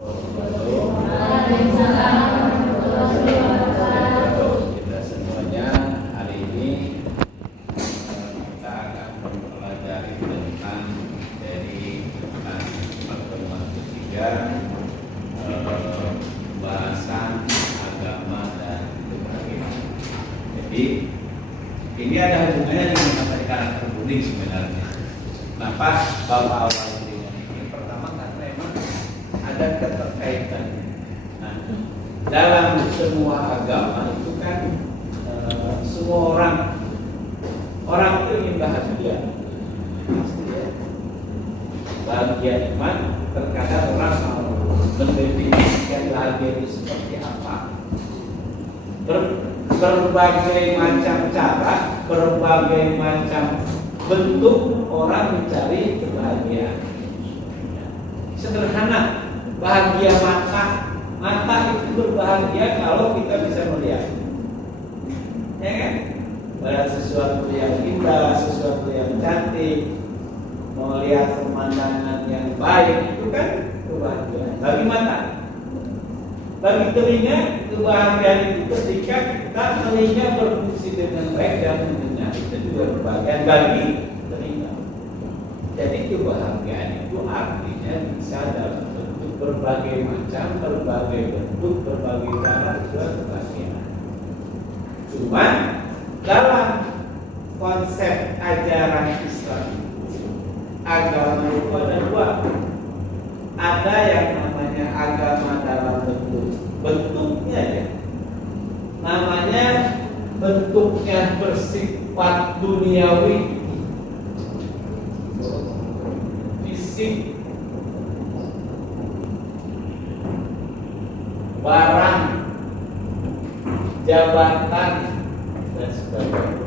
Kita semuanya hari ini kita akan mempelajari tentang dari pertemuan ketiga bahasan agama dan kebahagiaan. Jadi ini ada hubungannya dengan materi karakter buding sebenarnya. Kenapa Bapak awal dengan ini? Pertama karena memang ada keterkaitan. Nah, dalam semua agama itu kan semua orang itu ingin bahagia, pasti ya. Bahagia iman, terkadang orang mau mendefinisikan bahagia itu seperti apa. Berbagai macam cara, berbagai macam bentuk orang mencari kebahagiaan. Sederhana, bahagia mata itu berbahagia kalau kita bisa melihat, ya kan? Melihat sesuatu yang indah, sesuatu yang cantik, melihat pemandangan yang baik, itu kan kebahagiaan bagi mata. Bagi telinga, kebahagiaan itu ketika kita telinga berfungsi dengan baik dan mendengar, itu juga kebahagiaan bagi telinga. Jadi kebahagiaan itu artinya bisa dalam bentuk berbagai macam, berbagai bentuk, berbagai cara juga kebahagiaan. Cuman dalam konsep ajaran Islam, agama itu ada dua. Ada yang namanya agama dalam bentuknya ya. Namanya bentuknya bersifat duniawi, fisik, barang, jabatan, dan sebagainya.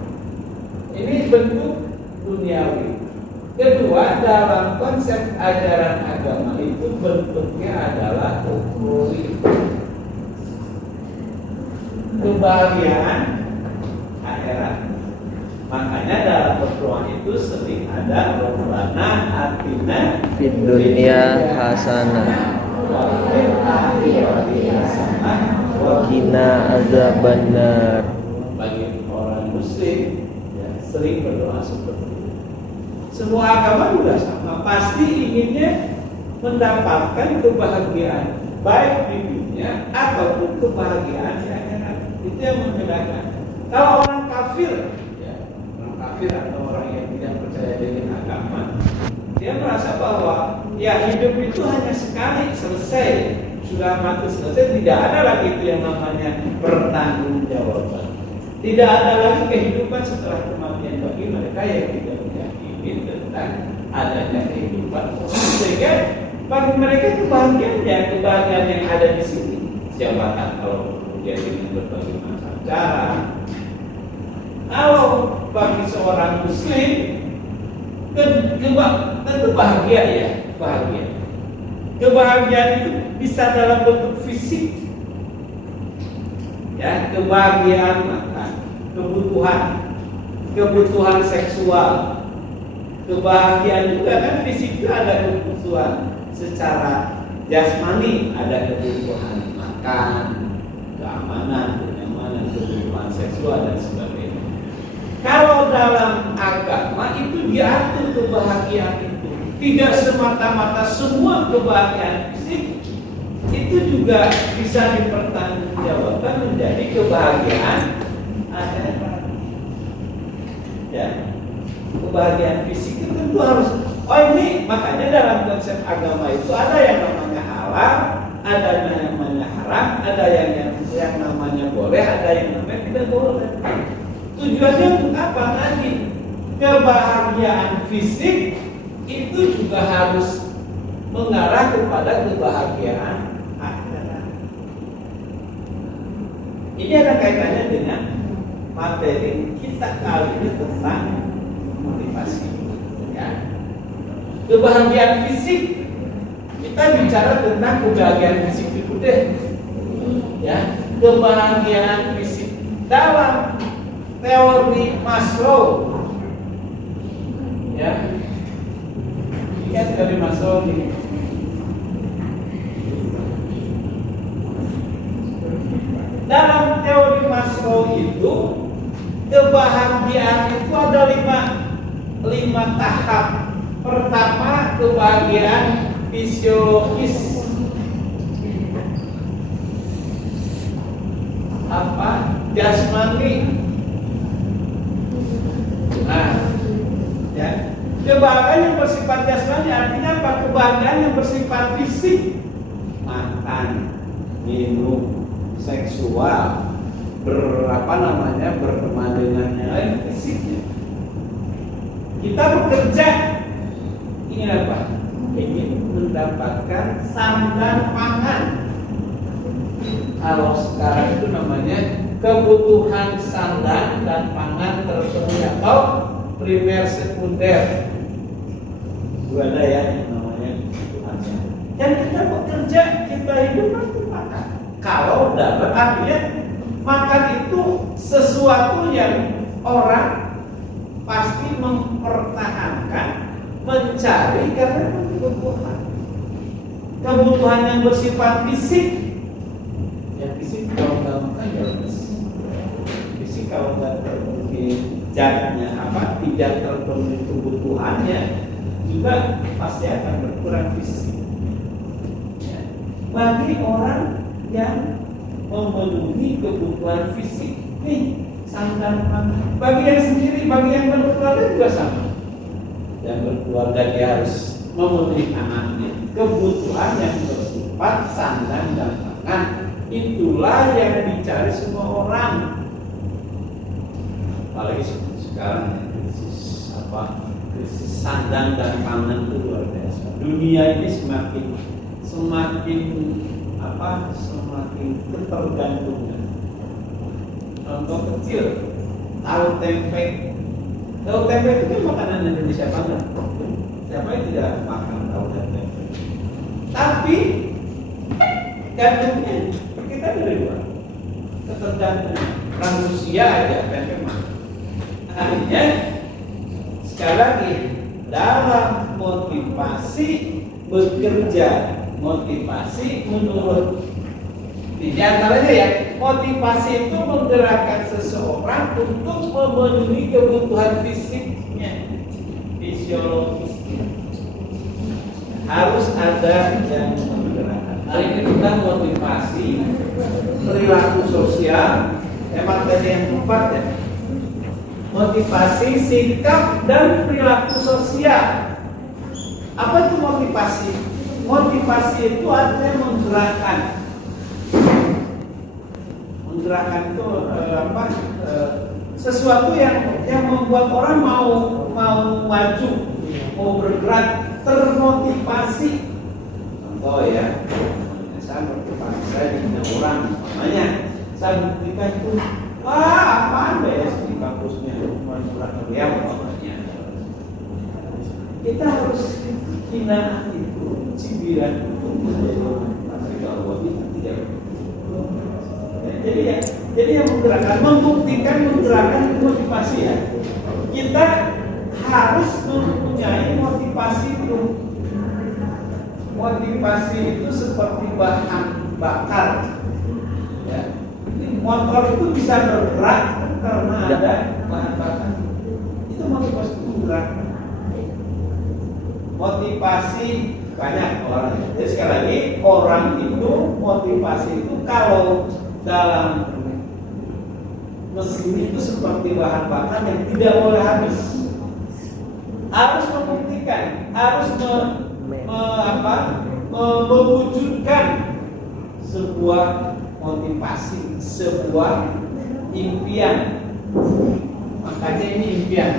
Ini bentuk duniawi. Kedua, dalam konsep ajaran agama itu bentuknya adalah ukhrawi, kebahagiaan akhirat. Makanya dalam berdoa itu sering ada Rabbana atina fid dunya hasanah wa qina azabannar. Bagi orang muslim ya, sering berdoa seperti itu. Semua agama juga sama, pasti inginnya mendapatkan kebahagiaan baik di dunia ataupun kebahagiaan di akhirat. Itu yang membedakan. Kalau orang kafir, ya, orang kafir atau orang yang tidak percaya dengan agama, dia merasa bahwa ya hidup itu hanya sekali, selesai, sudah mati selesai, tidak ada lagi itu yang namanya pertanggungjawaban. Tidak ada lagi kehidupan setelah kematian bagi mereka yang tidak meyakini tentang adanya kehidupan. Sehingga bagi mereka kebahagiaan yang ada di sini, jabatan kalau kemudian dengan berbagai macam cara. Kalau bagi seorang muslim tentu bahagia ya, bahagia. Kebahagiaan itu bisa dalam bentuk fisik, ya, kebahagiaan makan, kebutuhan seksual, kebahagiaan juga kan fisik itu ada kebutuhan secara jasmani, ada kebutuhan makan, keamanan, kenyamanan, kebutuhan seksual dan sebagainya. Kalau dalam agama itu diatur kebahagiaan itu tidak semata-mata semua kebahagiaan fisik itu juga bisa dipertanggungjawabkan menjadi kebahagiaan akhirat. Ya, kebahagiaan fisik itu tentu harus. Oh ini makanya dalam konsep agama itu ada yang namanya halal, ada yang namanya haram, ada yang namanya boleh, ada yang namanya tidak boleh. Tujuannya untuk apa tadi? Kebahagiaan fisik itu juga harus mengarah kepada kebahagiaan akhirat. Ini ada kaitannya dengan materi kita kali ini tentang motivasi. Ya. Kebahagiaan fisik, kita bicara tentang kebahagiaan fisik dulu deh. Ya, kebahagiaan fisik dalam teori Maslow. Ya, ingat teori Maslow ini. dalam teori Maslow itu kebahagiaan itu ada lima tahap. Pertama, kebahagiaan fisiologis. Jasmani. Nah, ya. Kebahagiaan yang bersifat jasmani artinya apa? Kebahagiaan yang bersifat fisik. Makan, minum, seksual, berteman dengan yang lain, fisiknya. Kita bekerja ingin apa? Ingin mendapatkan sandang pangan. Kalau sekarang itu namanya kebutuhan sandang dan pangan terpenuhi atau primer sekunder. Itu ada ya yang namanya kebutuhannya. Dan kita bekerja, kita hidup pasti makan. Kalau dapat artinya makan itu sesuatu yang orang pasti mempertahankan, mencari karena kebutuhan. Kebutuhan yang bersifat fisik. Ya fisik kalau nggak makan ya fisik kalau nggak terpenuhi zatnya tidak terpenuhi kebutuhannya juga pasti akan berkurang fisik. Ya. Bagi orang yang memenuhi kebutuhan fisik, nih sandang pangan. Bagi yang sendiri, bagi yang berkeluarga juga sama. Yang berkeluarga dia harus memenuhi anaknya. Kebutuhan yang bersifat sandang dan pangan. Itulah yang dicari semua orang. Apalagi sekarang krisis sandang dan pangan itu luar biasa. Dunia ini semakin ketergantungan. Contoh kecil, tahu tempe. Tahu tempe itu kan makanan Indonesia banget. Siapa yang tidak makan tahu tempe? Tapi gandumnya kita dari luar. Ketergantungan. Orang Rusia aja tempe makan. Artinya sekali lagi dalam motivasi bekerja, motivasi menurut di antaranya ya, motivasi itu menggerakkan seseorang untuk memenuhi kebutuhan fisiknya, fisiologisnya. Harus ada yang menggerakkan. Hari ini kita motivasi perilaku sosial, emang tadi yang keempat ya. Motivasi sikap dan perilaku sosial. Apa itu motivasi? Motivasi itu artinya menggerakkan. Menggerakkan itu sesuatu yang membuat orang mau maju, mau bergerak, termotivasi. Contoh ya, saya motivasi saya dihina orang, makanya saya buktikan itu, apaan beres di kampusnya, cuma surat harian pokoknya. Kita harus hina itu, cibiran itu, tapi kalau kita tidak. Jadi yang menggerakkan, membuktikan, menggerakkan motivasi ya. Kita harus mempunyai motivasi itu. Motivasi itu seperti bahan bakar. Ya. Motor itu bisa bergerak karena ada bahan bakar. Itu motivasi itu bergerak. Motivasi banyak orang. Jadi sekali lagi orang itu motivasi itu kalau dalam mesin itu seperti bahan bakar yang tidak boleh habis. Harus membuktikan, harus mewujudkan sebuah motivasi, sebuah impian. Makanya ini impian.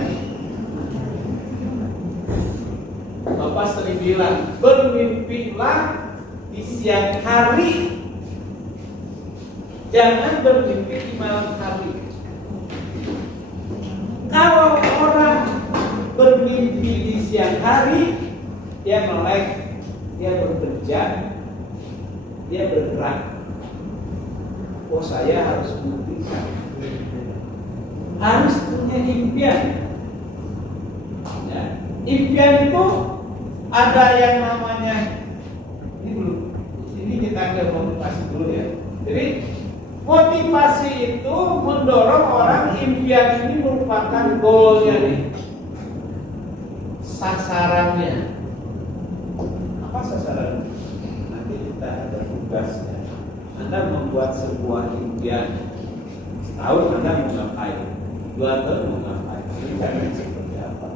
Bapak sering bilang, bermimpilah di siang hari, jangan bermimpi di malam hari. Kalau orang bermimpi di siang hari, dia melek, dia bekerja, dia bergerak. Oh, saya harus buktikan, harus punya impian. Ya. Impian itu ada yang namanya ini dulu. Ini kita ke motivasi dulu ya. Jadi Motivasi itu mendorong orang impian ini merupakan goalnya nih, sasarannya. Apa sasaran? Nanti kita ada tugasnya. Anda membuat sebuah impian, setahun Anda mau ngapain, 2 tahun mau ngapain, impiannya seperti apa?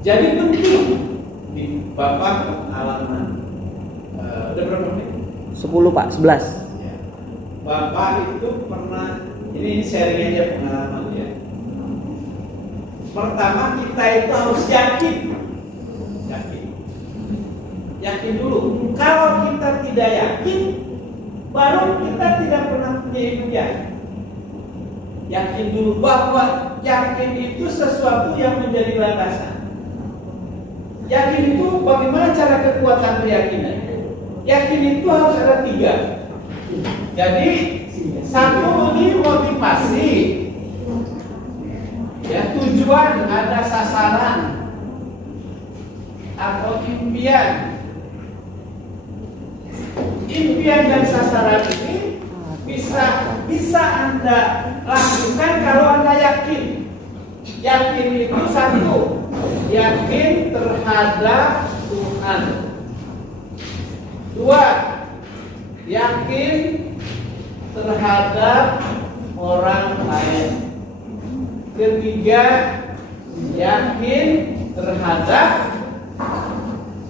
Jadi penting di Bapak pengalaman. Udah berapa menit? 10 Pak, 11. Ya. Bapak itu pernah, ini sharing aja pengalaman ya. Pertama kita itu harus yakin. Yakin dulu. Kalau kita tidak yakin, baru kita tidak pernah punya impian. Yakin dulu bahwa yakin itu sesuatu yang menjadi landasan. Yakin itu bagaimana cara kekuatan keyakinan? Yakin itu harus ada 3. Jadi 1 ini motivasi, ya, tujuan, ada sasaran atau impian. Impian dan sasaran ini bisa Anda lakukan kalau Anda yakin. Yakin itu 1, yakin terhadap Tuhan. 2, yakin terhadap orang lain. 3, yakin terhadap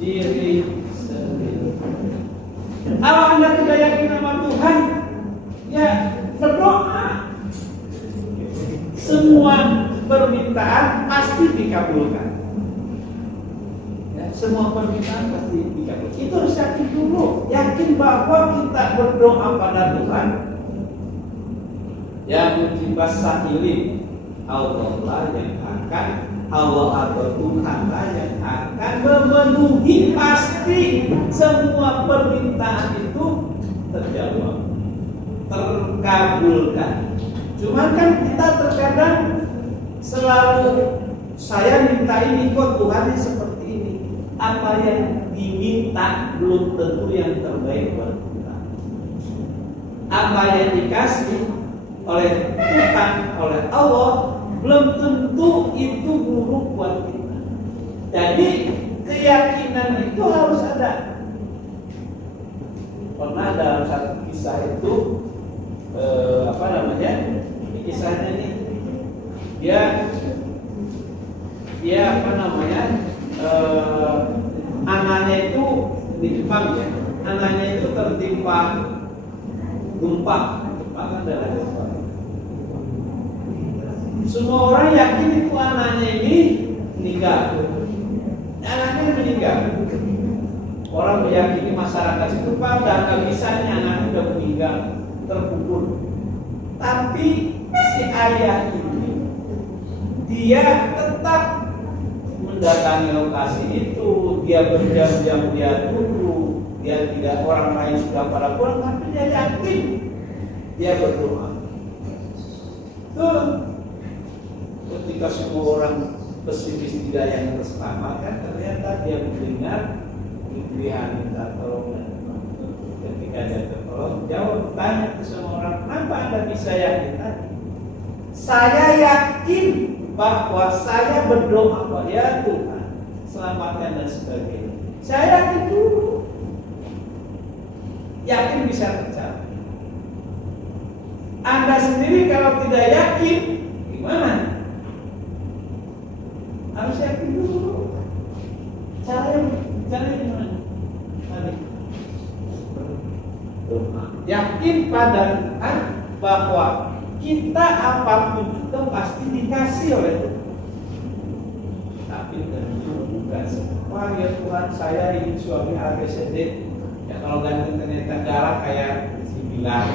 diri sendiri. Kalau Anda tidak yakin sama Tuhan, ya berdoa. Semua permintaan pasti dikabulkan. Semua permintaan pasti dikabulkan. Itu harus yakin dulu. Yakin bahwa kita berdoa pada Tuhan yang mencipta sahilin, Allah lah yang akan, Allah atau Tuhan lah yang akan memenuhi pasti semua permintaan itu terjawab, terkabulkan. Cuman kan kita terkadang selalu saya minta ini kok Tuhan seperti ini. Apa yang diminta belum tentu yang terbaik buat kita. Apa yang dikasih oleh Tuhan, oleh Allah, belum tentu itu buruk buat kita. Jadi keyakinan itu harus ada. Pernah dalam satu kisah itu ini kisahnya nih, dia anaknya itu di Jepang ya, anaknya itu tertimpa gempa. Jepang adalah gempa. Semua orang yakin itu anaknya ini meninggal. Anaknya meninggal. Orang meyakini masyarakat itu pada nggak bisa anaknya sudah meninggal, terkubur. Tapi si ayah ini dia tetap mendatangi lokasi itu, dia berjam-jam dia dulu, dia tidak, orang lain sudah pada pulang, tapi dia yakin, dia berdoa. Tuh, ketika semua orang pesimis tidak yang terselamatkan, ternyata dia mendengar Tuhan minta tolong. Ketika dia tertolong, jawab, tanya ke semua orang, kenapa Anda bisa yakin tadi? Saya yakin bahwa saya berdoa pada ya Tuhan, selamatkan dan sebagainya. Saya yakin dulu. Yakin bisa tercapai. Anda sendiri kalau tidak yakin, gimana? Harus yakin dulu. Caranya gimana? Yakin pada Tuhan bahwa kita apapun itu pasti dikasih oleh Tuhan. Tapi tentu bukan semua. Ya Tuhan, saya ingin suami ABCD. Ya kalau ganteng ternyata galak kayak si Bilang.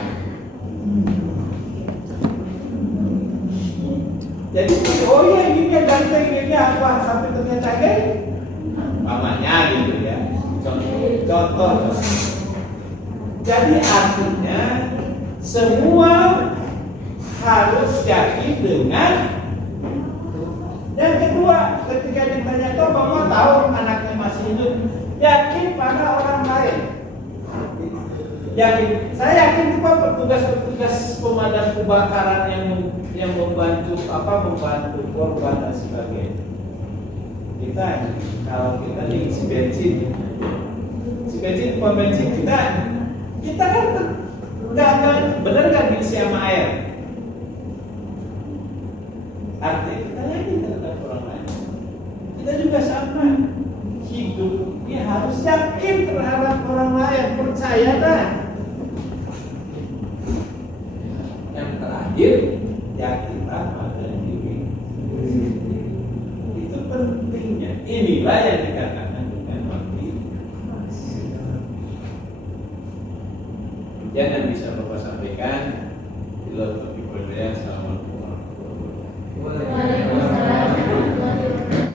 Jadi oh iya ini ganteng ini apa sampai ternyata gay? Mamanya gitu ya. Contoh. Jadi artinya semua harus yakin dengan. Yang kedua, ketika ditanya kok Bapak tahu anaknya masih hidup, yakin pada orang lain. Yakin, saya yakin juga petugas pemadam kebakaran yang membantu membantu korban dan sebagainya. Kita kalau kita nih isi bensin pom bensin kita kan nggak benar nggak diisi sama air. Artinya kita yakin terhadap orang lain. Kita juga sama hidup ya harus yakin terhadap orang lain, percaya dah. Yang terakhir yakinlah pada diri. Itu pentingnya. Inilah yang dikatakan dengan motivasi. Jangan bisa